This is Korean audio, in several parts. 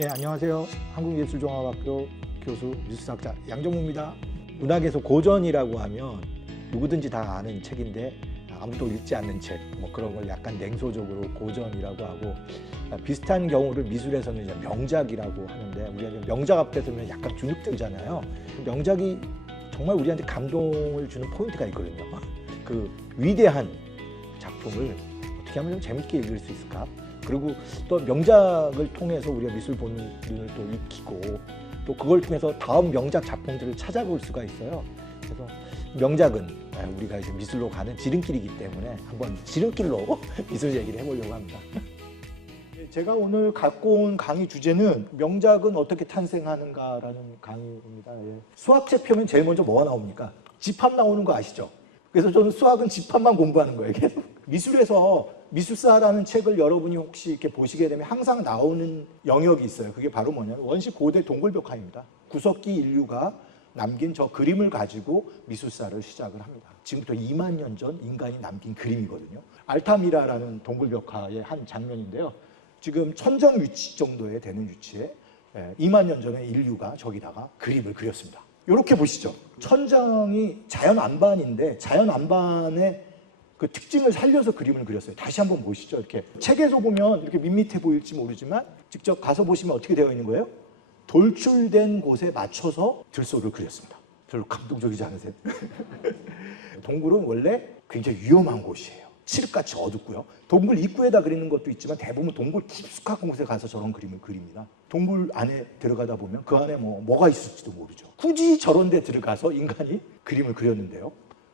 네, 안녕하세요. 한국예술종합학교 교수 미술사학자 양정무입니다. 문학에서 고전이라고 하면 누구든지 다 아는 책인데 아무도 읽지 않는 책, 뭐 그런 걸 약간 냉소적으로 고전이라고 하고, 비슷한 경우를 미술에서는 이제 명작이라고 하는데, 우리가 명작 앞에 서면 약간 주눅들잖아요. 명작이 정말 우리한테 감동을 주는 포인트가 있거든요. 그 위대한 작품을 어떻게 하면 좀 재밌게 읽을 수 있을까? 그리고 또 명작을 통해서 우리가 미술 보는 눈을 또 익히고, 또 그걸 통해서 다음 명작 작품들을 찾아볼 수가 있어요. 그래서 명작은 우리가 이제 미술로 가는 지름길이기 때문에 한번 지름길로 미술 얘기를 해보려고 합니다. 제가 오늘 갖고 온 강의 주제는 명작은 어떻게 탄생하는가라는 강의입니다. 수학책 펴면 제일 먼저 뭐가 나옵니까? 집합 나오는 거 아시죠? 그래서 저는 수학은 집합만 공부하는 거예요. 계속. 미술에서 미술사라는 책을 여러분이 혹시 이렇게 보시게 되면 항상 나오는 영역이 있어요. 그게 바로 뭐냐면 원시 고대 동굴벽화입니다. 구석기 인류가 남긴 저 그림을 가지고 미술사를 시작을 합니다. 지금부터 2만 년 전 인간이 남긴 그림이거든요. 알타미라라는 동굴벽화의 한 장면인데요. 지금 천정 위치 정도에 되는 위치에 2만 년 전에 인류가 저기다가 그림을 그렸습니다. 이렇게 보시죠. 천장이 자연 안반인데 자연 안반의 그 특징을 살려서 그림을 그렸어요. 다시 한번 보시죠. 이렇게 책에서 보면 이렇게 밋밋해 보일지 모르지만 직접 가서 보시면 어떻게 되어 있는 거예요? 돌출된 곳에 맞춰서 들소를 그렸습니다. 별로 감동적이지 않으세요? 동굴은 원래 굉장히 위험한 곳이에요. 칠흑같이 어둡고요. 동굴 입구에다 그리는 것도 있지만 대부분 동굴 깊숙한 곳에 가서 저런 그림을 그립니다. 동굴 안에 들어가다 보면 그 안에 뭐가 있을지도 모르죠. 굳이 저런 데 들어가서 인간이 그림을 그렸는데요.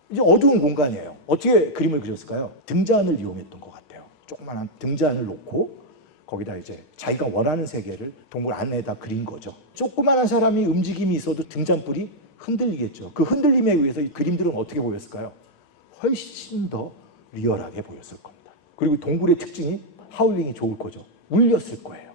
이제 어두운 공간이에요. 어떻게 그림을 그렸을까요? 등잔을 이용했던 것 같아요. 조그마한 등잔을 놓고 거기다 이제 자기가 원하는 세계를 동굴 안에다 그린 거죠. 조그마한 사람이 움직임이 있어도 등잔불이 흔들리겠죠. 그 흔들림에 의해서 이 그림들은 어떻게 보였을까요? 훨씬 더 리얼하게 보였을 겁니다. 그리고 동굴의 특징이 하울링이 좋을 거죠. 울렸을 거예요.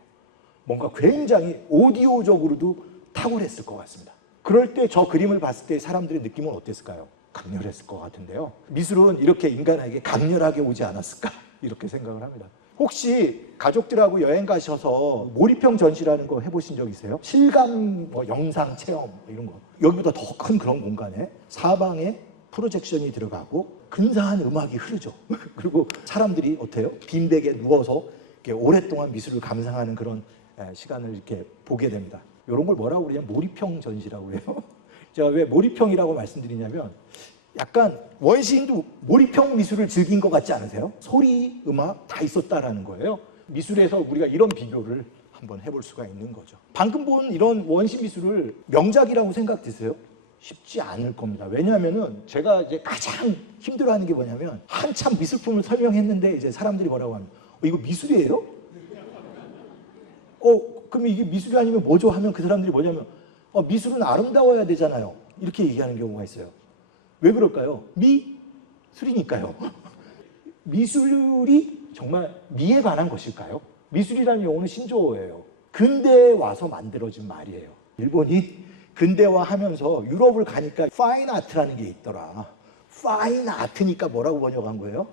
뭔가 굉장히 오디오적으로도 탁월했을 것 같습니다. 그럴 때 저 그림을 봤을 때 사람들의 느낌은 어땠을까요? 강렬했을 것 같은데요. 미술은 이렇게 인간에게 강렬하게 오지 않았을까? 이렇게 생각을 합니다. 혹시 가족들하고 여행 가셔서 몰입형 전시라는 거 해보신 적 있어요? 실감, 영상 체험 이런 거. 여기보다 더 큰 그런 공간에 사방에 프로젝션이 들어가고 근사한 음악이 흐르죠. 그리고 사람들이 어때요? 빈백에 누워서 이렇게 오랫동안 미술을 감상하는 그런 시간을 이렇게 보게 됩니다. 이런 걸 뭐라고 그러냐면 몰입형 전시라고 해요. 제가 왜 몰입형이라고 말씀드리냐면 약간 원시인도 몰입형 미술을 즐긴 것 같지 않으세요? 소리, 음악 다 있었다라는 거예요. 미술에서 우리가 이런 비교를 한번 해볼 수가 있는 거죠. 방금 본 이런 원시 미술을 명작이라고 생각되세요? 쉽지 않을 겁니다. 왜냐하면은 제가 이제 가장 힘들어하는 게 뭐냐면 한참 미술품을 설명했는데 이제 사람들이 뭐라고 하면 이거 미술이에요? 그럼 이게 미술이 아니면 뭐죠? 하면 그 사람들이 뭐냐면 미술은 아름다워야 되잖아요. 이렇게 얘기하는 경우가 있어요. 왜 그럴까요? 미술이니까요. 미술이 정말 미에 관한 것일까요? 미술이라는 용어는 신조어예요. 근대에 와서 만들어진 말이에요. 일본이 근대화하면서 유럽을 가니까 파인 아트라는 게 있더라. 파인 아트니까 뭐라고 번역한 거예요?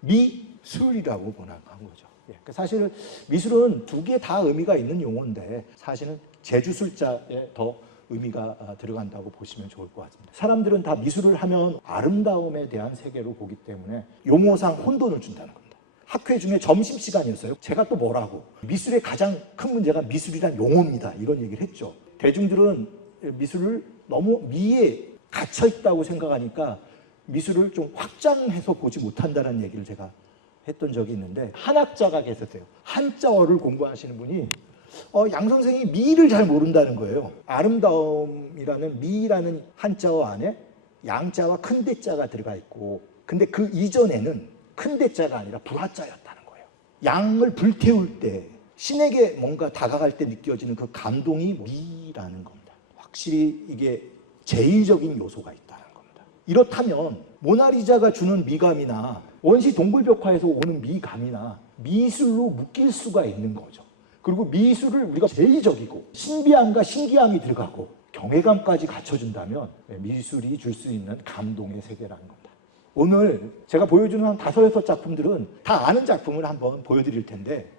미술이라고 번역한 거죠. 사실 미술은 두 개 다 의미가 있는 용어인데 사실은 제주술자에 더 의미가 들어간다고 보시면 좋을 것 같습니다. 사람들은 다 미술을 하면 아름다움에 대한 세계로 보기 때문에 용어상 혼돈을 준다는 겁니다. 학회 중에 점심시간이었어요. 제가 또 뭐라고 미술의 가장 큰 문제가 미술이란 용어입니다. 이런 얘기를 했죠. 대중들은 미술을 너무 미에 갇혀있다고 생각하니까 미술을 좀 확장해서 보지 못한다는 얘기를 제가 했던 적이 있는데 한 학자가 계셨어요. 한자어를 공부하시는 분이 양 선생이 미를 잘 모른다는 거예요. 아름다움이라는 미라는 한자어 안에 양자와 큰 대자가 들어가 있고 근데 그 이전에는 큰 대자가 아니라 불화자였다는 거예요. 양을 불태울 때 신에게 뭔가 다가갈 때 느껴지는 그 감동이 미라는 겁니다. 확실히 이게 제의적인 요소가 있다는 겁니다. 이렇다면 모나리자가 주는 미감이나 원시 동굴벽화에서 오는 미감이나 미술로 묶일 수가 있는 거죠. 그리고 미술을 우리가 제의적이고 신비함과 신기함이 들어가고 경외감까지 갖춰준다면 미술이 줄 수 있는 감동의 세계라는 겁니다. 오늘 제가 보여주는 한 5, 6 작품들은 다 아는 작품을 한번 보여드릴 텐데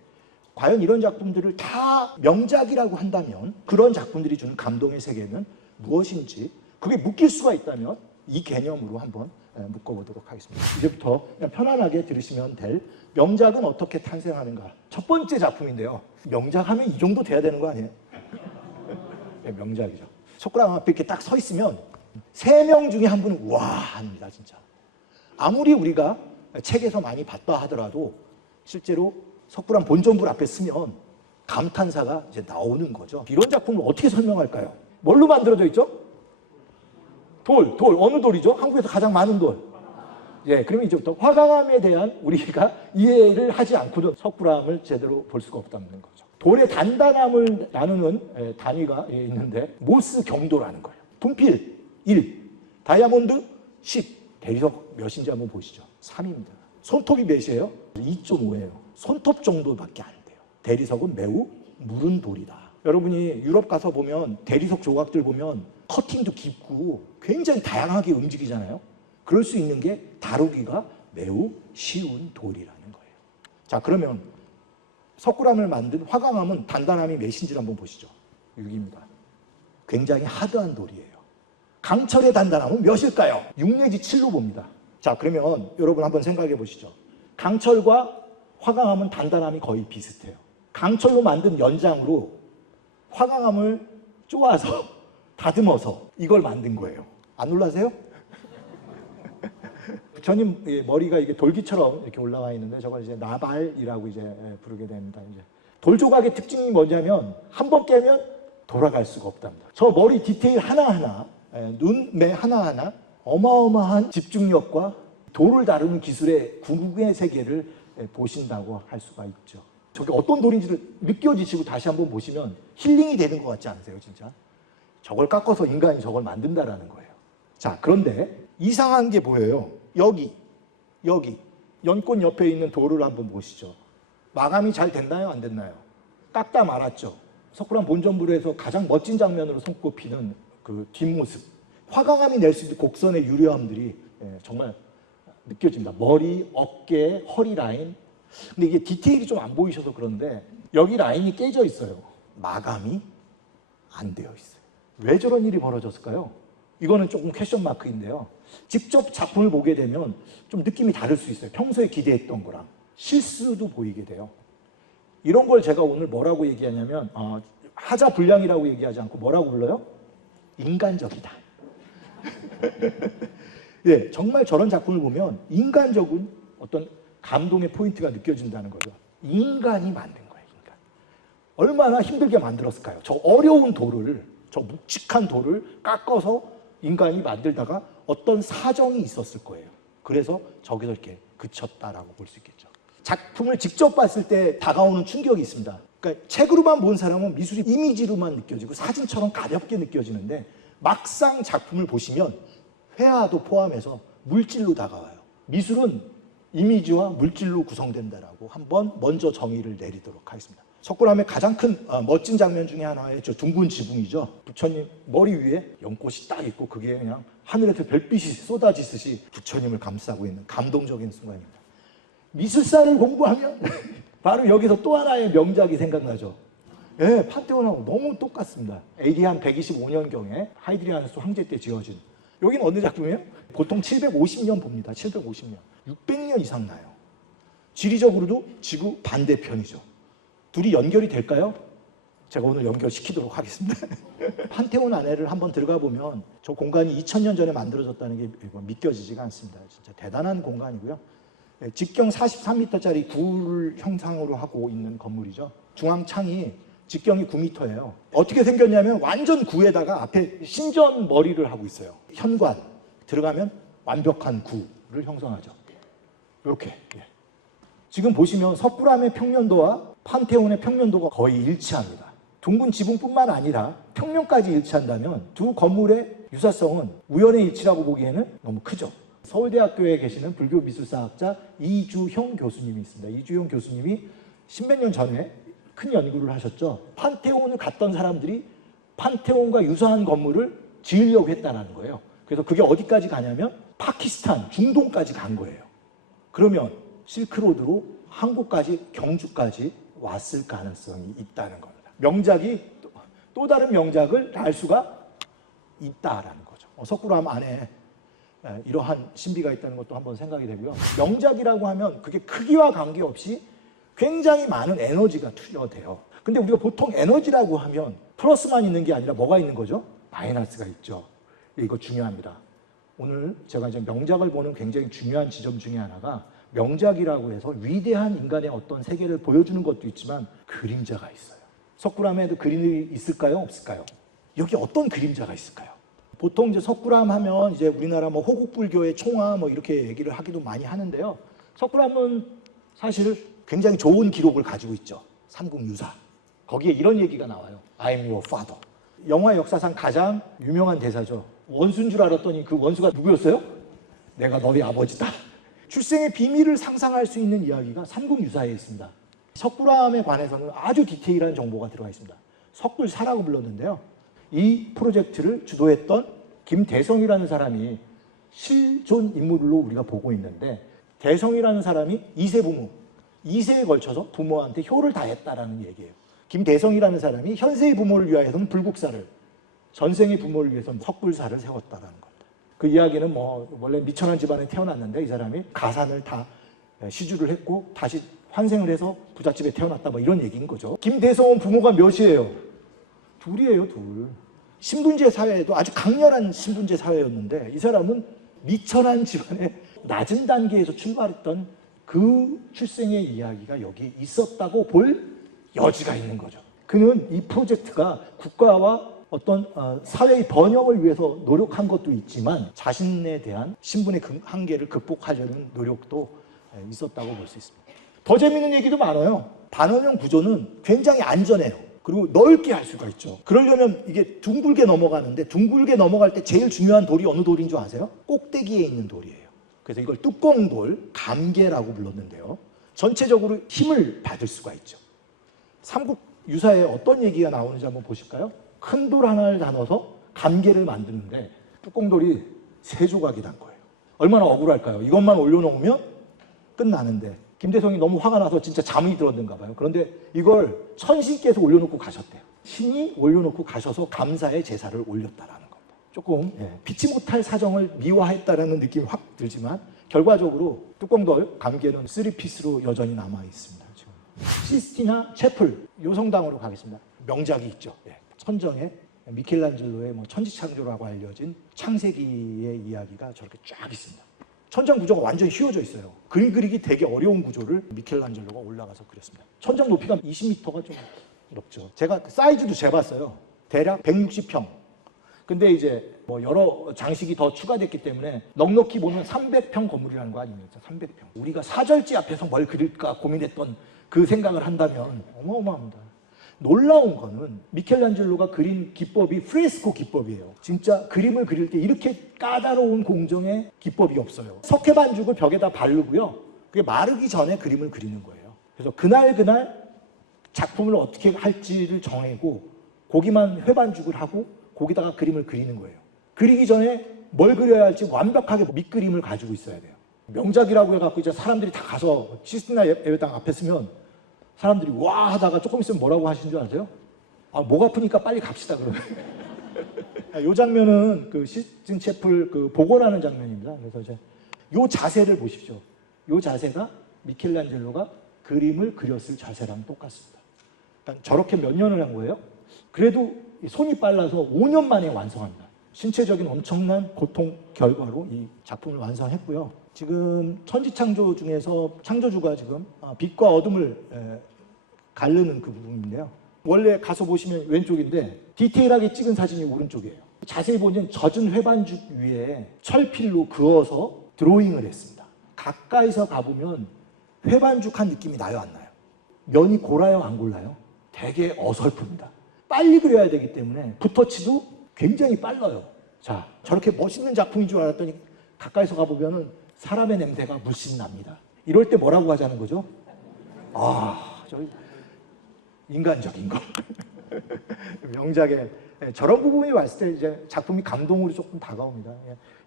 과연 이런 작품들을 다 명작이라고 한다면 그런 작품들이 주는 감동의 세계는 무엇인지 그게 묶일 수가 있다면 이 개념으로 한번 묶어보도록 하겠습니다. 이제부터 그냥 편안하게 들으시면 될 명작은 어떻게 탄생하는가. 첫 번째 작품인데요. 명작 하면 이 정도 돼야 되는 거 아니에요? 네, 명작이죠. 석굴암 앞에 이렇게 딱 서 있으면 3명 중에 한 분은 와 합니다. 진짜. 아무리 우리가 책에서 많이 봤다 하더라도 실제로 석굴암 본전불 앞에 서면 감탄사가 이제 나오는 거죠. 이런 작품을 어떻게 설명할까요? 뭘로 만들어져 있죠? 돌. 어느 돌이죠? 한국에서 가장 많은 돌. 예, 그러면 이제부터 화강암에 대한 우리가 이해를 하지 않고는 석굴암을 제대로 볼 수가 없다는 거죠. 돌의 단단함을 나누는 단위가 있는데 모스 경도라는 거예요. 분필 1, 다이아몬드 10, 대리석 몇인지 한번 보시죠. 3입니다. 손톱이 몇이에요? 2.5예요. 손톱 정도밖에 안 돼요. 대리석은 매우 무른 돌이다. 여러분이 유럽 가서 보면 대리석 조각들 보면 커팅도 깊고 굉장히 다양하게 움직이잖아요. 그럴 수 있는 게 다루기가 매우 쉬운 돌이라는 거예요. 자, 그러면 석굴암을 만든 화강암은 단단함이 몇인지 한번 보시죠. 6입니다. 굉장히 하드한 돌이에요. 강철의 단단함은 몇일까요? 6 내지 7로 봅니다. 자, 그러면 여러분 한번 생각해 보시죠. 강철과 화강암은 단단함이 거의 비슷해요. 강철로 만든 연장으로 화강암을 쪼아서 다듬어서 이걸 만든 거예요. 안 놀라세요? 부처님 머리가 이게 돌기처럼 이렇게 올라와 있는데 저걸 이제 나발이라고 이제 부르게 됩니다. 이제 돌 조각의 특징이 뭐냐면 한 번 깨면 돌아갈 수가 없답니다. 저 머리 디테일 하나하나, 눈매 하나하나 어마어마한 집중력과 돌을 다루는 기술의 궁극의 세계를 보신다고 할 수가 있죠. 저게 어떤 돌인지를 느껴지시고 다시 한번 보시면 힐링이 되는 것 같지 않으세요, 진짜? 저걸 깎아서 인간이 저걸 만든다라는 거예요. 자, 그런데 이상한 게 보여요. 여기 연꽃 옆에 있는 돌을 한번 보시죠. 마감이 잘 됐나요? 안 됐나요? 깎다 말았죠. 석굴암 본전불에서 가장 멋진 장면으로 손꼽히는 그 뒷모습. 화강암이 낼 수 있는 곡선의 유려함들이 정말 느껴집니다. 머리, 어깨, 허리 라인. 근데 이게 디테일이 좀 안 보이셔서 그런데 여기 라인이 깨져 있어요. 마감이 안 되어 있어요. 왜 저런 일이 벌어졌을까요? 이거는 조금 퀘션 마크인데요. 직접 작품을 보게 되면 좀 느낌이 다를 수 있어요. 평소에 기대했던 거랑 실수도 보이게 돼요. 이런 걸 제가 오늘 뭐라고 얘기하냐면 하자불량이라고 얘기하지 않고 뭐라고 불러요? 인간적이다. 네, 정말 저런 작품을 보면 인간적인 어떤 감동의 포인트가 느껴진다는 거죠. 인간이 만든 거예요. 인간. 얼마나 힘들게 만들었을까요? 저 어려운 돌을, 저 묵직한 돌을 깎아서 인간이 만들다가 어떤 사정이 있었을 거예요. 그래서 저기서 이렇게 그쳤다라고 볼 수 있겠죠. 작품을 직접 봤을 때 다가오는 충격이 있습니다. 그러니까 책으로만 본 사람은 미술이 이미지로만 느껴지고 사진처럼 가볍게 느껴지는데 막상 작품을 보시면 회화도 포함해서 물질로 다가와요. 미술은 이미지와 물질로 구성된다라고 한번 먼저 정의를 내리도록 하겠습니다. 석굴암의 가장 큰 멋진 장면 중에 하나의 저 둥근 지붕이죠. 부처님 머리 위에 연꽃이 딱 있고 그게 그냥 하늘에서 별빛이 쏟아지듯이 부처님을 감싸고 있는 감동적인 순간입니다. 미술사를 공부하면 바로 여기서 또 하나의 명작이 생각나죠. 예, 판테온하고 너무 똑같습니다. AD 한 125년경에 하이드리아누스 황제 때 지어진. 여기는 어느 작품이에요? 보통 750년 봅니다. 750년. 600년 이상 나요. 지리적으로도 지구 반대편이죠. 둘이 연결이 될까요? 제가 오늘 연결시키도록 하겠습니다. 판테온 안에를 한번 들어가 보면 저 공간이 2000년 전에 만들어졌다는 게 믿겨지지가 않습니다. 진짜 대단한 공간이고요. 직경 43m짜리 구를 형상으로 하고 있는 건물이죠. 중앙창이 직경이 9m예요. 어떻게 생겼냐면 완전 구에다가 앞에 신전 머리를 하고 있어요. 현관 들어가면 완벽한 구를 형성하죠. 이렇게. 지금 보시면 석굴암의 평면도와 판테온의 평면도가 거의 일치합니다. 둥근 지붕뿐만 아니라 평면까지 일치한다면 두 건물의 유사성은 우연의 일치라고 보기에는 너무 크죠. 서울대학교에 계시는 불교미술사학자 이주형 교수님이 있습니다. 이주형 교수님이 십몇 년 전에 큰 연구를 하셨죠. 판테온을 갔던 사람들이 판테온과 유사한 건물을 지으려고 했다는 거예요. 그래서 그게 어디까지 가냐면 파키스탄, 중동까지 간 거예요. 그러면 실크로드로 한국까지, 경주까지 왔을 가능성이 있다는 겁니다. 명작이 또 다른 명작을 알 수가 있다라는 거죠. 석굴암 안에 이러한 신비가 있다는 것도 한번 생각이 되고요. 명작이라고 하면 그게 크기와 관계없이 굉장히 많은 에너지가 투여돼요. 근데 우리가 보통 에너지라고 하면 플러스만 있는 게 아니라 뭐가 있는 거죠? 마이너스가 있죠. 이거 중요합니다. 오늘 제가 이제 명작을 보는 굉장히 중요한 지점 중에 하나가 명작이라고 해서 위대한 인간의 어떤 세계를 보여주는 것도 있지만 그림자가 있어요. 석굴암에도 그림이 있을까요? 없을까요? 여기 어떤 그림자가 있을까요? 보통 이제 석굴암 하면 이제 우리나라 뭐 호국불교의 총화 뭐 이렇게 얘기를 하기도 많이 하는데요. 석굴암은 사실 굉장히 좋은 기록을 가지고 있죠. 삼국유사. 거기에 이런 얘기가 나와요. I am your father. 영화 역사상 가장 유명한 대사죠. 원수인 줄 알았더니 그 원수가 누구였어요? 내가 너희 아버지다. 출생의 비밀을 상상할 수 있는 이야기가 삼국유사에 있습니다. 석굴암에 관해서는 아주 디테일한 정보가 들어가 있습니다. 석굴사라고 불렀는데요. 이 프로젝트를 주도했던 김대성이라는 사람이 실존 인물로 우리가 보고 있는데, 대성이라는 사람이 2세 부모, 2세에 걸쳐서 부모한테 효를 다했다라는 얘기예요. 김대성이라는 사람이 현세의 부모를 위하여서는 불국사를, 전생의 부모를 위해서는 석굴사를 세웠다라는 겁니다. 그 이야기는 뭐 원래 미천한 집안에 태어났는데 이 사람이 가산을 다 시주를 했고 다시 환생을 해서 부잣집에 태어났다, 뭐 이런 얘기인 거죠. 김대성은 부모가 몇이에요? 둘이에요, 둘. 신분제 사회에도 아주 강렬한 신분제 사회였는데 이 사람은 미천한 집안의 낮은 단계에서 출발했던 그 출생의 이야기가 여기 있었다고 볼 여지가 있는 거죠. 그는 이 프로젝트가 국가와 어떤 사회의 번영을 위해서 노력한 것도 있지만 자신에 대한 신분의 한계를 극복하려는 노력도 있었다고 볼 수 있습니다. 더 재미있는 얘기도 많아요. 반원형 구조는 굉장히 안전해요. 그리고 넓게 할 수가 있죠. 그러려면 이게 둥글게 넘어가는데 둥글게 넘어갈 때 제일 중요한 돌이 어느 돌인 줄 아세요? 꼭대기에 있는 돌이에요. 그래서 이걸 뚜껑돌, 감개라고 불렀는데요. 전체적으로 힘을 받을 수가 있죠. 삼국유사에 어떤 얘기가 나오는지 한번 보실까요? 큰 돌 하나를 나눠서 감개를 만드는데 뚜껑돌이 3조각이 난 거예요. 얼마나 억울할까요? 이것만 올려놓으면 끝나는데 김대성이 너무 화가 나서 진짜 잠이 들었는가 봐요. 그런데 이걸 천신께서 올려놓고 가셨대요. 신이 올려놓고 가셔서 감사의 제사를 올렸다라는 겁니다. 조금 피치 못할 사정을 미화했다라는 느낌이 확 들지만 결과적으로 뚜껑돌 감개는 3피스로 여전히 남아 있습니다. 지금 시스티나 채플, 요 성당으로 가겠습니다. 명작이 있죠. 천정에 미켈란젤로의 뭐 천지창조라고 알려진 창세기의 이야기가 저렇게 쫙 있습니다. 천장 구조가 완전히 휘어져 있어요. 그림 그리기 되게 어려운 구조를 미켈란젤로가 올라가서 그렸습니다. 천장 높이가 20m가 좀 높죠. 제가 사이즈도 재봤어요. 대략 160평. 근데 이제 뭐 여러 장식이 더 추가됐기 때문에 넉넉히 보면 300평 건물이라는 거 아닙니까? 300평. 우리가 사절지 앞에서 뭘 그릴까 고민했던 그 생각을 한다면 어마어마합니다. 놀라운 거는 미켈란젤로가 그린 기법이 프레스코 기법이에요. 진짜 그림을 그릴 때 이렇게 까다로운 공정의 기법이 없어요. 석회 반죽을 벽에다 바르고요. 그게 마르기 전에 그림을 그리는 거예요. 그래서 그날 작품을 어떻게 할지를 정하고 거기만 회반죽을 하고 거기다가 그림을 그리는 거예요. 그리기 전에 뭘 그려야 할지 완벽하게 밑그림을 가지고 있어야 돼요. 명작이라고 해갖고 이제 사람들이 다 가서 시스티나 예배당 앞에 서면 사람들이 와 하다가 조금 있으면 뭐라고 하시는 줄 아세요? 아, 목 아프니까 빨리 갑시다 그러면. 이 장면은 그 시스틴 채플 그 복원하는 장면입니다. 그래서 이제 이 자세를 보십시오. 이 자세가 미켈란젤로가 그림을 그렸을 자세랑 똑같습니다. 그러니까 저렇게 몇 년을 한 거예요? 그래도 손이 빨라서 5년 만에 완성합니다. 신체적인 엄청난 고통 결과로 이 작품을 완성했고요. 지금 천지창조 중에서 창조주가 지금 빛과 어둠을 가르는 그 부분인데요. 원래 가서 보시면 왼쪽인데 디테일하게 찍은 사진이 오른쪽이에요. 자세히 보면 젖은 회반죽 위에 철필로 그어서 드로잉을 했습니다. 가까이서 가보면 회반죽한 느낌이 나요, 안 나요? 면이 골아요, 안 골라요? 되게 어설픕니다. 빨리 그려야 되기 때문에 붓터치도 굉장히 빨라요. 자, 저렇게 멋있는 작품인 줄 알았더니 가까이서 가보면은 사람의 냄새가 물씬 납니다. 이럴 때 뭐라고 하자는 거죠? 아, 저기 인간적인 거. 명작에 저런 부분이 봤을 때 이제 작품이 감동으로 조금 다가옵니다.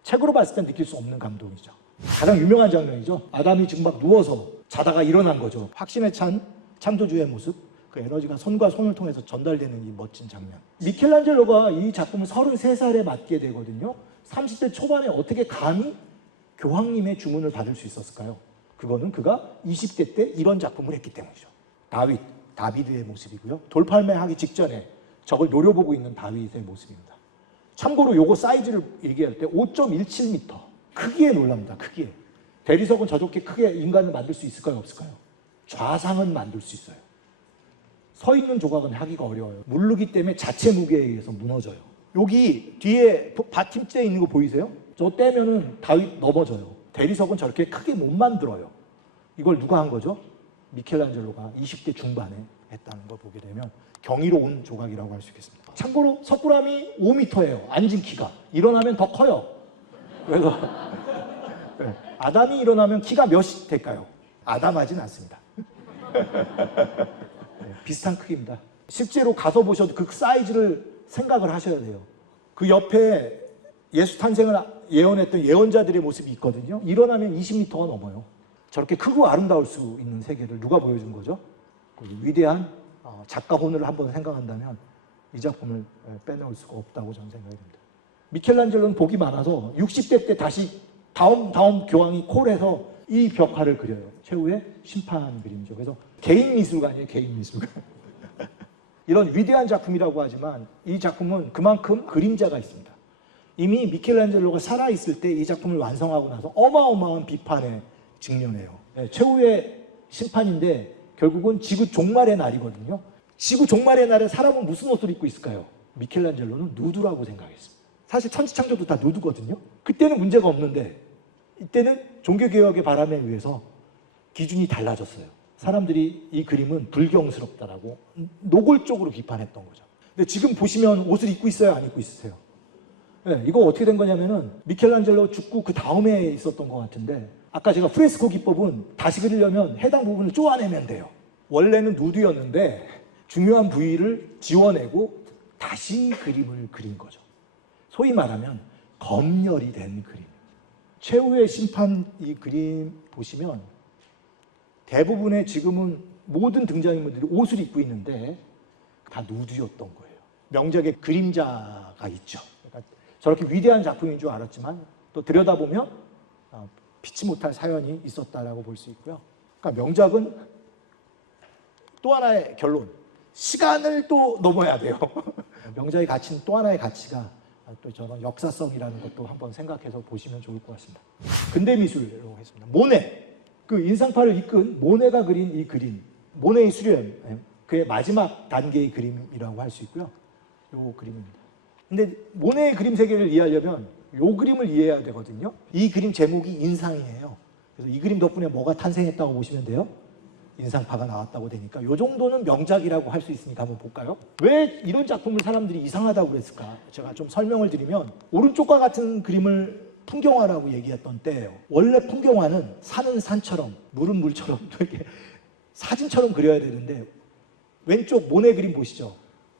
책으로 봤을 때 느낄 수 없는 감동이죠. 가장 유명한 장면이죠. 아담이 지금 막 누워서 자다가 일어난 거죠. 확신에 찬 창조주의 모습, 그 에너지가 손과 손을 통해서 전달되는 이 멋진 장면. 미켈란젤로가 이 작품을 33살에 맡게 되거든요. 30대 초반에 어떻게 감히 교황님의 주문을 받을 수 있었을까요? 그거는 그가 20대 때 이런 작품을 했기 때문이죠. 다비드의 모습이고요. 돌팔매하기 직전에 저걸 노려보고 있는 다윗의 모습입니다. 참고로 요거 사이즈를 얘기할 때 5.17m. 크기에 놀랍니다. 크기에. 대리석은 저렇게 크게 인간을 만들 수 있을까요? 없을까요? 좌상은 만들 수 있어요. 서 있는 조각은 하기가 어려워요. 무르기 때문에 자체 무게에 의해서 무너져요. 여기 뒤에 받침대 있는 거 보이세요? 저 떼면은 다윗 넘어져요. 대리석은 저렇게 크게 못 만들어요. 이걸 누가 한 거죠? 미켈란젤로가 20대 중반에 했다는 걸 보게 되면 경이로운 조각이라고 할 수 있겠습니다. 참고로 석굴암이 5m예요. 앉은 키가. 일어나면 더 커요. 그래서 아담이 일어나면 키가 몇이 될까요? 아담하진 않습니다. 비슷한 크기입니다. 실제로 가서 보셔도 그 사이즈를 생각을 하셔야 돼요. 그 옆에 예수 탄생을 예언했던 예언자들의 모습이 있거든요. 일어나면 20m가 넘어요. 저렇게 크고 아름다울 수 있는 세계를 누가 보여준 거죠? 위대한 작가 혼을 한번 생각한다면 이 작품을 빼놓을 수가 없다고 저는 생각이 듭니다. 미켈란젤로는 복이 많아서 60대 때 다시 다음 교황이 콜해서 이 벽화를 그려요. 최후의 심판 그림이죠. 그래서 개인 미술관이에요. 개인 미술관. 이런 위대한 작품이라고 하지만 이 작품은 그만큼 그림자가 있습니다. 이미 미켈란젤로가 살아있을 때 이 작품을 완성하고 나서 어마어마한 비판에 직면해요. 최후의 심판인데 결국은 지구 종말의 날이거든요. 지구 종말의 날에 사람은 무슨 옷을 입고 있을까요? 미켈란젤로는 누드라고 생각했습니다. 사실 천지창조도 다 누드거든요. 그때는 문제가 없는데 이때는 종교개혁의 바람에 의해서 기준이 달라졌어요. 사람들이 이 그림은 불경스럽다라고 노골적으로 비판했던 거죠. 근데 지금 보시면 옷을 입고 있어요? 안 입고 있으세요? 네, 이거 어떻게 된 거냐면은 미켈란젤로 죽고 그 다음에 있었던 것 같은데 아까 제가 프레스코 기법은 다시 그리려면 해당 부분을 쪼아내면 돼요. 원래는 누드였는데 중요한 부위를 지워내고 다시 그림을 그린 거죠. 소위 말하면 검열이 된 그림. 최후의 심판 이 그림 보시면 대부분의 지금은 모든 등장인물들이 옷을 입고 있는데 다 누드였던 거예요. 명작의 그림자가 있죠. 그러니까 저렇게 위대한 작품인 줄 알았지만 또 들여다보면 피치 못할 사연이 있었다라고 볼 수 있고요. 그러니까 명작은 또 하나의 결론. 시간을 또 넘어야 돼요. 명작의 가치는 또 하나의 가치가 또 저런 역사성이라는 것도 한번 생각해서 보시면 좋을 것 같습니다. 근대 미술로 했습니다. 모네. 그 인상파를 이끈 모네가 그린 이 그림. 모네의 수련. 그의 마지막 단계의 그림이라고 할 수 있고요. 요 그림입니다. 근데 모네의 그림 세계를 이해하려면 요 그림을 이해해야 되거든요. 이 그림 제목이 인상이에요. 그래서 이 그림 덕분에 뭐가 탄생했다고 보시면 돼요. 인상파가 나왔다고 되니까 요 정도는 명작이라고 할 수 있으니까 한번 볼까요? 왜 이런 작품을 사람들이 이상하다고 그랬을까? 제가 좀 설명을 드리면 오른쪽과 같은 그림을 풍경화라고 얘기했던 때예요. 원래 풍경화는 산은 산처럼 물은 물처럼 이렇게 사진처럼 그려야 되는데 왼쪽 모네 그림 보시죠.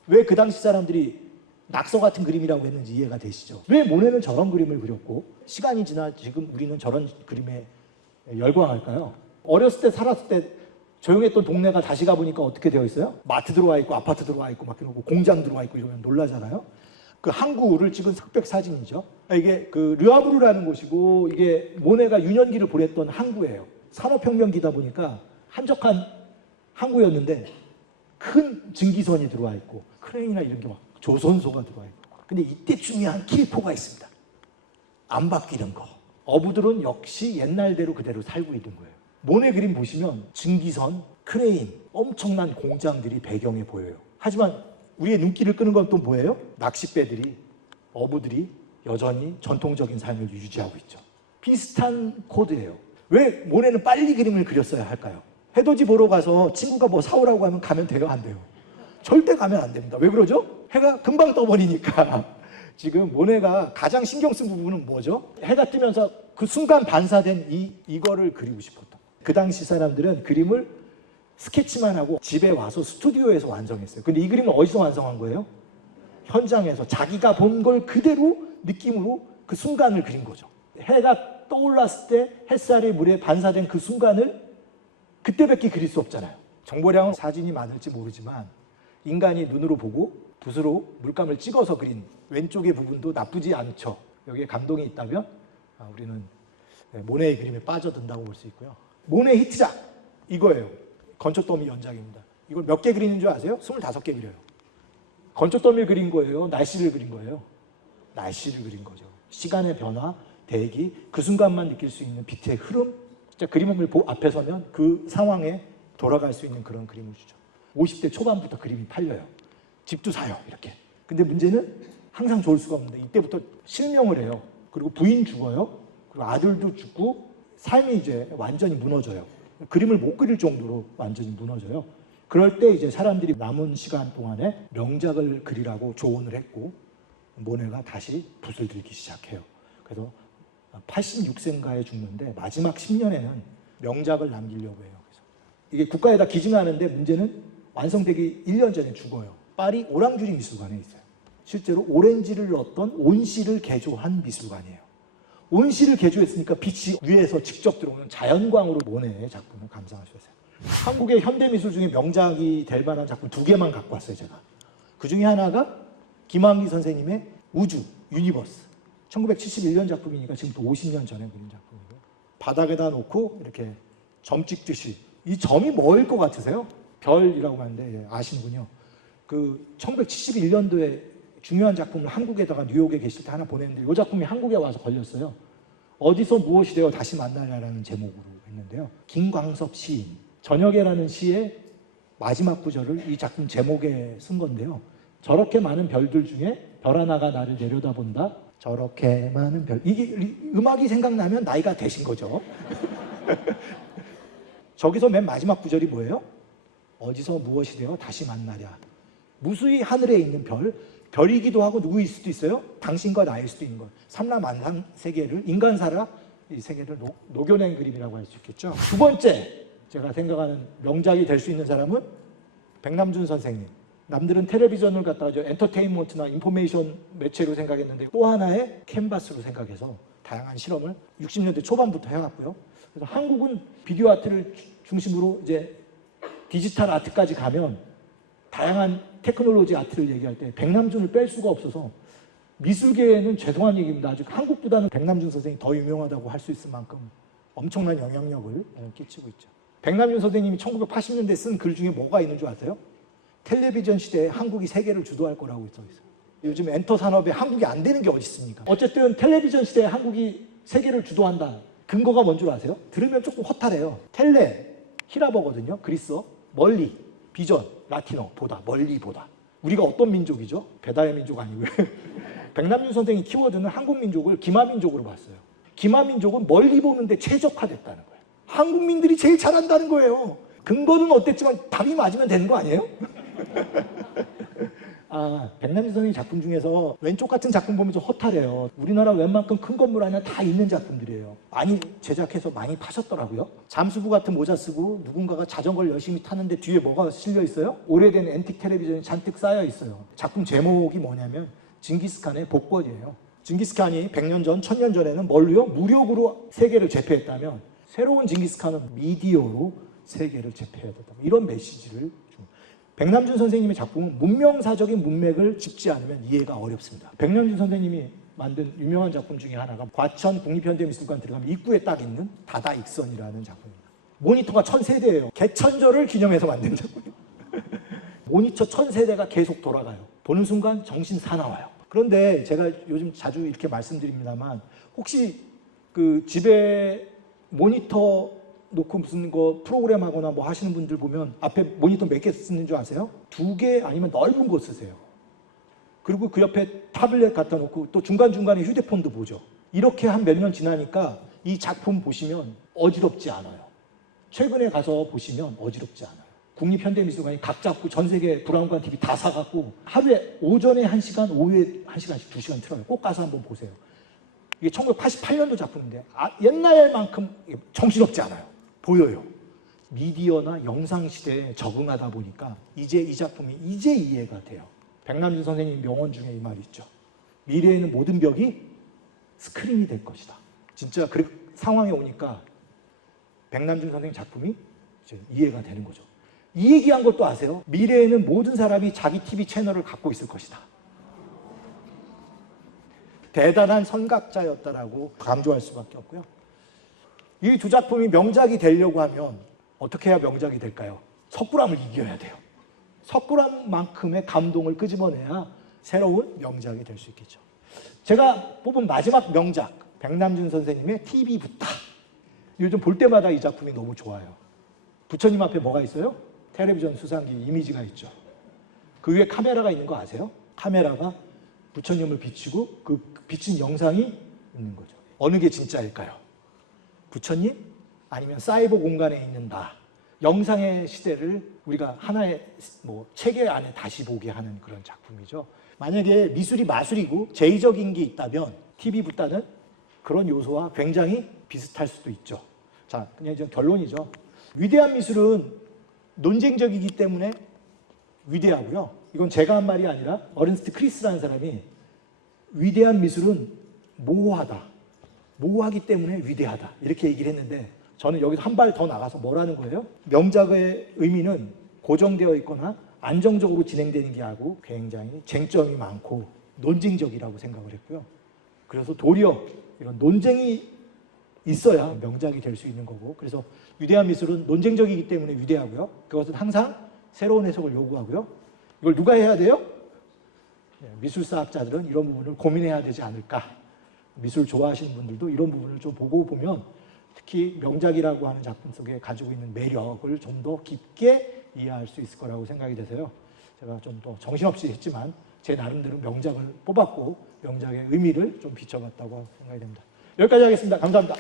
왜 그 당시 사람들이 낙서 같은 그림이라고 했는지 이해가 되시죠? 왜 모네는 저런 그림을 그렸고 시간이 지나 지금 우리는 저런 그림에 열광할까요? 어렸을 때 살았을 때 조용했던 동네가 다시 가보니까 어떻게 되어 있어요? 마트 들어와 있고 아파트 들어와 있고 막 그러고 공장 들어와 있고 이러면 놀라잖아요. 그 항구를 찍은 흑백 사진이죠. 이게 그 르아브르라는 곳이고 이게 모네가 유년기를 보냈던 항구예요. 산업혁명기다 보니까 한적한 항구였는데 큰 증기선이 들어와 있고 크레인이나 이런 게 막 조선소가 들어와 있고. 근데 이때 중요한 킬포가 있습니다. 안 바뀌는 거. 어부들은 역시 옛날대로 그대로 살고 있는 거예요. 모네 그림 보시면 증기선, 크레인, 엄청난 공장들이 배경에 보여요. 하지만 우리의 눈길을 끄는 건 또 뭐예요? 낚싯배들이, 어부들이 여전히 전통적인 삶을 유지하고 있죠. 비슷한 코드예요. 왜 모네는 빨리 그림을 그렸어야 할까요? 해돋이 보러 가서 친구가 뭐 사오라고 하면 가면 돼요? 안 돼요? 절대 가면 안 됩니다. 왜 그러죠? 해가 금방 떠버리니까. 지금 모네가 가장 신경 쓴 부분은 뭐죠? 해가 뜨면서 그 순간 반사된 이거를 그리고 싶었던. 그 당시 사람들은 그림을 스케치만 하고 집에 와서 스튜디오에서 완성했어요. 근데 이 그림은 어디서 완성한 거예요? 현장에서 자기가 본 걸 그대로 느낌으로 그 순간을 그린 거죠. 해가 떠올랐을 때 햇살이 물에 반사된 그 순간을 그때밖에 그릴 수 없잖아요. 정보량은 사진이 많을지 모르지만 인간이 눈으로 보고 붓으로 물감을 찍어서 그린 왼쪽의 부분도 나쁘지 않죠. 여기에 감동이 있다면 우리는 모네의 그림에 빠져든다고 볼 수 있고요. 모네 히트작 이거예요. 건초더미 연작입니다. 이걸 몇 개 그리는 줄 아세요? 25개 그려요. 건초더미를 그린 거예요? 날씨를 그린 거예요? 날씨를 그린 거죠. 시간의 변화, 대기, 그 순간만 느낄 수 있는 빛의 흐름, 진짜 그림을 앞에 서면 그 상황에 돌아갈 수 있는 그런 그림을 주죠. 50대 초반부터 그림이 팔려요. 집도 사요, 이렇게. 근데 문제는 항상 좋을 수가 없는데 이때부터 실명을 해요. 그리고 부인 죽어요. 그리고 아들도 죽고 삶이 이제 완전히 무너져요. 그림을 못 그릴 정도로 완전히 무너져요. 그럴 때 이제 사람들이 남은 시간 동안에 명작을 그리라고 조언을 했고 모네가 다시 붓을 들기 시작해요. 그래서 86세인가에 죽는데 마지막 10년에는 명작을 남기려고 해요. 그래서 이게 국가에다 기증하는데 문제는 완성되기 1년 전에 죽어요. 파리 오랑주리 미술관에 있어요. 실제로 오렌지를 넣었던 온실을 개조한 미술관이에요. 온실을 개조했으니까 빛이 위에서 직접 들어오는 자연광으로 모네의 작품을 감상할 수 있어요. 한국의 현대미술 중에 명작이 될 만한 작품 2개만 갖고 왔어요, 제가. 그 중에 하나가 김환기 선생님의 우주, 유니버스. 1971년 작품이니까 지금부터 50년 전에 그린 작품이고요. 바닥에다 놓고 이렇게 점 찍듯이. 이 점이 뭐일 것 같으세요? 별이라고 하는데 아시는군요. 그 1971년도에 중요한 작품을 한국에다가 뉴욕에 계실 때 하나 보냈는데 이 작품이 한국에 와서 걸렸어요. 어디서 무엇이 되어 다시 만나냐라는 제목으로 했는데요. 김광섭 시인 저녁에라는 시의 마지막 구절을 이 작품 제목에 쓴 건데요. 저렇게 많은 별들 중에 별 하나가 나를 내려다본다. 저렇게 많은 별. 이게 음악이 생각나면 나이가 되신 거죠. 저기서 맨 마지막 구절이 뭐예요? 어디서 무엇이 되어 다시 만나랴. 무수히 하늘에 있는 별, 별이기도 하고 누구일 수도 있어요? 당신과 나일 수도 있는 것. 삼라만상 세계를, 인간사라 이 세계를 녹여낸 그림이라고 할 수 있겠죠. 두 번째, 제가 생각하는 명작이 될 수 있는 사람은 백남준 선생님. 남들은 텔레비전을 갖다가 엔터테인먼트나 인포메이션 매체로 생각했는데 또 하나의 캔버스로 생각해서 다양한 실험을 60년대 초반부터 해왔고요. 그래서 한국은 비디오 아트를 중심으로 이제 디지털 아트까지 가면 다양한 테크놀로지 아트를 얘기할 때 백남준을 뺄 수가 없어서 미술계에는 죄송한 얘기입니다. 아직 한국보다는 백남준 선생님이 더 유명하다고 할 수 있을 만큼 엄청난 영향력을 끼치고 있죠. 백남준 선생님이 1980년대에 쓴 글 중에 뭐가 있는 줄 아세요? 텔레비전 시대에 한국이 세계를 주도할 거라고 써 있어요. 요즘 엔터 산업에 한국이 안 되는 게 어디 있습니까? 어쨌든 텔레비전 시대에 한국이 세계를 주도한다. 근거가 뭔 줄 아세요? 들으면 조금 허탈해요. 텔레, 히라버거든요. 그리스어, 멀리, 비전, 라틴어, 보다, 멀리 보다. 우리가 어떤 민족이죠? 배달의 민족 아니고요. 백남준 선생님 키워드는 한국 민족을 기마민족으로 봤어요. 기마민족은 멀리 보는데 최적화됐다는 거예요. 한국민들이 제일 잘한다는 거예요. 근거는 어땠지만 답이 맞으면 되는 거 아니에요? 백남준 선생님 작품 중에서 왼쪽 같은 작품 보면 좀 허탈해요. 우리나라 웬만큼 큰 건물 안에 다 있는 작품들이에요. 많이 제작해서 많이 파셨더라고요. 잠수부 같은 모자 쓰고 누군가가 자전거를 열심히 타는데 뒤에 뭐가 실려 있어요? 오래된 앤틱 텔레비전이 잔뜩 쌓여 있어요. 작품 제목이 뭐냐면 징기스칸의 복권이에요. 징기스칸이 100년 전, 1000년 전에는 뭘로요? 무력으로 세계를 제패했다면 새로운 징기스칸은 미디어로 세계를 제패해야 된다. 이런 메시지를 줍니다. 백남준 선생님의 작품은 문명사적인 문맥을 짚지 않으면 이해가 어렵습니다. 백남준 선생님이 만든 유명한 작품 중에 하나가 과천 국립현대미술관 들어가면 입구에 딱 있는 다다익선이라는 작품입니다. 모니터가 1000세대예요. 개천절을 기념해서 만든 작품입니다. 모니터 1000세대가 계속 돌아가요. 보는 순간 정신 사나워요. 그런데 제가 요즘 자주 이렇게 말씀드립니다만 혹시 그 집에 모니터 놓고 무슨 거 프로그램 하거나 뭐 하시는 분들 보면 앞에 모니터 몇 개 쓰는 줄 아세요? 2개 아니면 넓은 거 쓰세요. 그리고 그 옆에 타블렛 갖다 놓고 또 중간중간에 휴대폰도 보죠. 이렇게 한 몇 년 지나니까 이 작품 보시면 어지럽지 않아요. 최근에 가서 보시면 어지럽지 않아요. 국립현대미술관이 각 잡고 전 세계 브라운관 TV 다 사갖고 하루에 오전에 1시간, 오후에 1시간씩 2시간 틀어요. 꼭 가서 한번 보세요. 이게 1988년도 작품인데 옛날만큼 정신없지 않아요. 보여요. 미디어나 영상 시대에 적응하다 보니까 이제 이 작품이 이제 이해가 돼요. 백남준 선생님 명언 중에 이 말이 있죠. 미래에는 모든 벽이 스크린이 될 것이다. 진짜 그 상황에 오니까 백남준 선생님 작품이 이제 이해가 되는 거죠. 이 얘기한 것도 아세요? 미래에는 모든 사람이 자기 TV 채널을 갖고 있을 것이다. 대단한 선각자였다라고 강조할 수밖에 없고요. 이 두 작품이 명작이 되려고 하면 어떻게 해야 명작이 될까요? 석굴암을 이겨야 돼요. 석굴암만큼의 감동을 끄집어내야 새로운 명작이 될 수 있겠죠. 제가 뽑은 마지막 명작, 백남준 선생님의 TV 부타. 요즘 볼 때마다 이 작품이 너무 좋아요. 부처님 앞에 뭐가 있어요? 텔레비전 수상기 이미지가 있죠. 그 위에 카메라가 있는 거 아세요? 카메라가 부처님을 비치고 그 비친 영상이 있는 거죠. 어느 게 진짜일까요? 부처님? 아니면 사이버 공간에 있는 나? 영상의 시대를 우리가 하나의 체계 안에 다시 보게 하는 그런 작품이죠. 만약에 미술이 마술이고 제의적인 게 있다면 TV보다는 그런 요소와 굉장히 비슷할 수도 있죠. 자, 그냥 이제 결론이죠. 위대한 미술은 논쟁적이기 때문에 위대하고요. 이건 제가 한 말이 아니라 어른스트 크리스라는 사람이 위대한 미술은 모호하다. 모호하기 때문에 위대하다. 이렇게 얘기를 했는데 저는 여기서 한 발 더 나가서 뭐라는 거예요? 명작의 의미는 고정되어 있거나 안정적으로 진행되는 게 하고 굉장히 쟁점이 많고 논쟁적이라고 생각을 했고요. 그래서 도리어 이런 논쟁이 있어야 명작이 될 수 있는 거고, 그래서 위대한 미술은 논쟁적이기 때문에 위대하고요. 그것은 항상 새로운 해석을 요구하고요. 이걸 누가 해야 돼요? 미술사학자들은 이런 부분을 고민해야 되지 않을까. 미술 좋아하시는 분들도 이런 부분을 좀 보고 보면 특히 명작이라고 하는 작품 속에 가지고 있는 매력을 좀 더 깊게 이해할 수 있을 거라고 생각이 돼서요. 제가 좀 더 정신없이 했지만 제 나름대로 명작을 뽑았고 명작의 의미를 좀 비춰봤다고 생각이 됩니다. 여기까지 하겠습니다. 감사합니다.